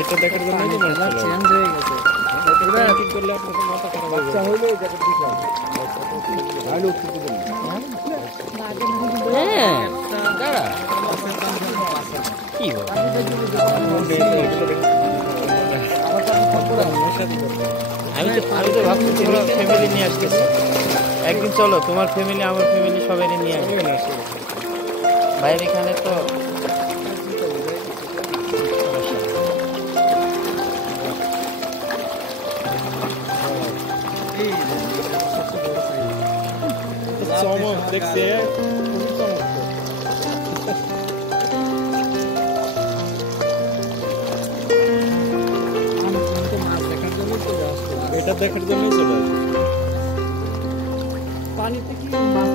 এটা দেখার জন্য চেঞ্জ হয়ে গেছে। ঠিক করলে আপনাদের মাথা খারাপ হয়ে যাবে। হইলো এই জায়গা ঠিক আছে। ভালো উঠতে দেন। হ্যাঁ দাঁড়া কি হবে আমি তো ভাবছি তোমরা ফ্যামিলি নিয়ে আসতেছো একদিন। চলো তোমার ফ্যামিলি আমার ফ্যামিলি সবাই নিয়ে আসবে ভাইয়ের এখানে তো চমক দেখছে এটা দেখার জন্য চলে আসে পানিতে কি মাছ